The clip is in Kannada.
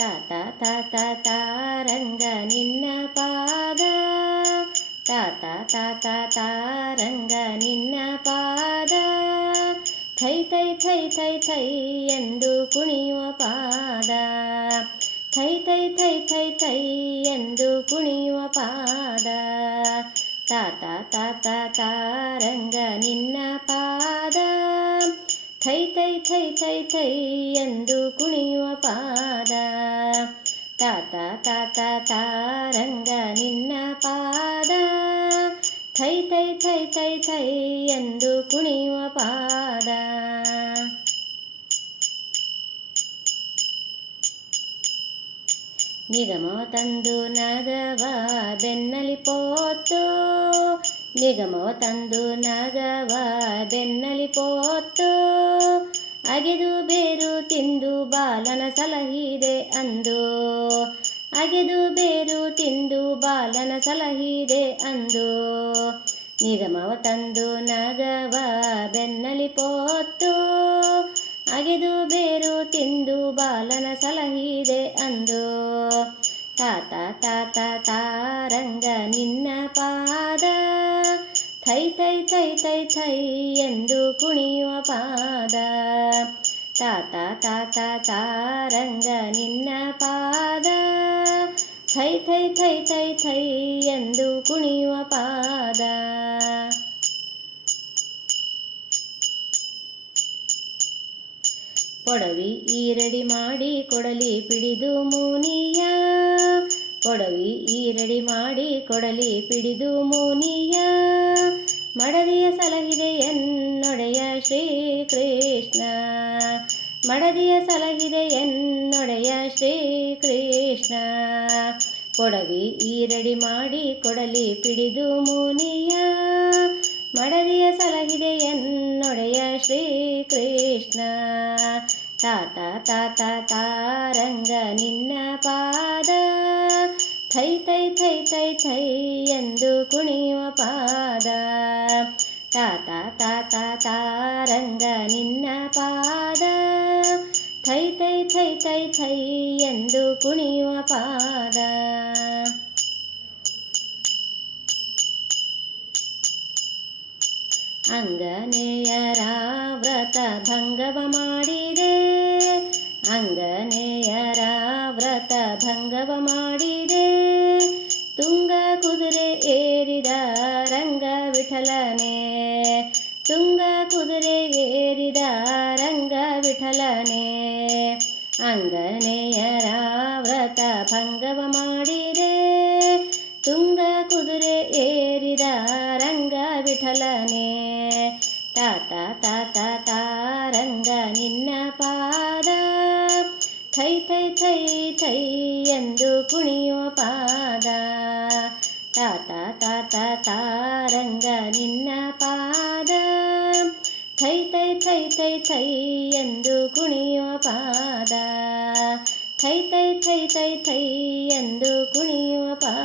ತಾತ ತಾತ ತಾರಂಗ ನಿನ್ನ ಪಾದ, ತಾತ ತಾತ ತಾರಂಗ ನಿನ್ನ ಪಾದ, ಥೈ ಥೈ ಥೈ ಥೈ ಥೈ ಎಂದು ಕುಣಿಯುವ ಪಾದ, ಥೈ ಥೈ ಥೈ ಥೈ ಥೈ ಎಂದು ಕುಣಿಯುವ ಪಾದ, ತಾತ ತಾತ ತಾರಂಗ ನಿನ್ನ ಪಾದ, ಥೈ ಥೈ ಥೈ ಥೈ ಥೈ ಎಂದು ಕುಣಿಯುವ ಪಾದ, ತಾತ ತಾತ ತಾರಂಗ ನಿನ್ನ ಪಾದ, ಥೈ ಥೈ ಥೈ ಥೈ ಥೈ ಎಂದು ಕುಣಿಯುವ ಪಾದ. ನಿಗಮ ತಂದು ನಗವ ಬೆನ್ನಲಿ ಪೋತು, ನಿಗಮ ತಂದು ನಗವ ಬೆನ್ನಲಿ ಪೋತು, ಅಗೆದು ಬೇರು ತಿಂದು ಬಾಲನ ಸಲಹಿದೆ ಅಂದು, ಅಗೆದು ಬೇರು ತಿಂದು ಬಾಲನ ಸಲಹಿದೆ ಅಂದು, ನಿಗಮವ ತಂದು ನಗವ ಬೆನ್ನಲಿ ಪೋತು, ಅಗೆದು ಬೇರು ತಿಂದು ಬಾಲನ ಸಲಹಿದೆ ಅಂದು, ತಾತ ತಾತ ತಾರಂಗ ನಿನ್ನ ಪಾದ, ಥೈ ಥೈ ಥೈ ಥೈ ಥೈ ಎಂದು ಕುಣಿಯುವ ಪಾದ, ತಾತ ತಾತ ತಾರಂಗ ನಿನ್ನ ಪಾದ, ಥೈ ಥೈ ಥೈ ಥೈ ಥೈ ಎಂದು ಕುಣಿಯುವ ಪಾದ. ಕೊಡವಿ ಈರಡಿ ಮಾಡಿ ಕೊಡಲಿ ಪಿಡಿದು ಮುನಿಯ, ಕೊಡವಿ ಈರಡಿ ಮಾಡಿ ಕೊಡಲಿ ಪಿಡಿದು ಮುನಿಯ, ಮಡದಿಯ ಸಲಹಿದೆ ಎನ್ನೊಡೆಯ ಶ್ರೀಕೃಷ್ಣ, ಮಡದಿಯ ಸಲಹಿದೆ ಎನ್ನೊಡೆಯ ಶ್ರೀಕೃಷ್ಣ, ಕೊಡವಿ ಈರಡಿ ಮಾಡಿ ಕೊಡಲಿ ಪಿಡಿದು ಮುನಿಯ, ಮಡದಿಯ ಸಲಹಿದೆ ಎನ್ನೊಡೆಯ ಶ್ರೀಕೃಷ್ಣ, ತಾತ ತಾತ ತಾರಂಗ ನಿನ್ನ ಪಾದ, ಥೈ ಥೈ ಥೈ ಥೈ ಥೈ ಎಂದು ಕುಣಿಯುವ ಪಾದ, ತಾತ ತಾತ ತಾರಂಗ ನಿನ್ನ ಪಾದ, ಥೈ ಥೈ ಥೈ ಥೈ ಥೈ ಎಂದು ಕುಣಿಯುವ ಪಾದ. ಅಂಗನೆಯರ ವ್ರತ ಭಂಗವ ಮಾಡಿದೆ, ಅಂಗನೆಯರ ವ್ರತ ಭಂಗವ ಮಾಡಿದೆ, ತುಂಗ ಕುದುರೆ ಏರಿದ ರಂಗ ವಿಠಲನೆ, ತುಂಗ ಕುದುರೆ ಏರಿದ ರಂಗ ವಿಠಲನೆ, ಅಂಗನೆಯರ ವ್ರತ ಭಂಗವ ಮಾಡಿದೆ, ತುಂಗ ಕುದುರೆ ಏರಿದ ರಂಗ ವಿಠಲನೆ, ತಾತ ತಾತ ತಾರಂಗ ನಿನ್ನ ಪಾದ, ಥೈ ಥೈ ಥೈ ಥೈ ಎಂದು ಕುಣಿಯುವ ಪಾದ, ತಾತ ತಾತ ತಾರಂಗ ನಿನ್ನ ಪಾದ, ಥೈ ಥೈ ಥೈ ಥೈ ಥೈ ಎಂದು ಕುಣಿಯುವ ಪಾದ, ಥೈ ಥೈ ಥೈ ಥೈ ಥೈ ಎಂದು ಕುಣಿಯುವ ಪಾದ.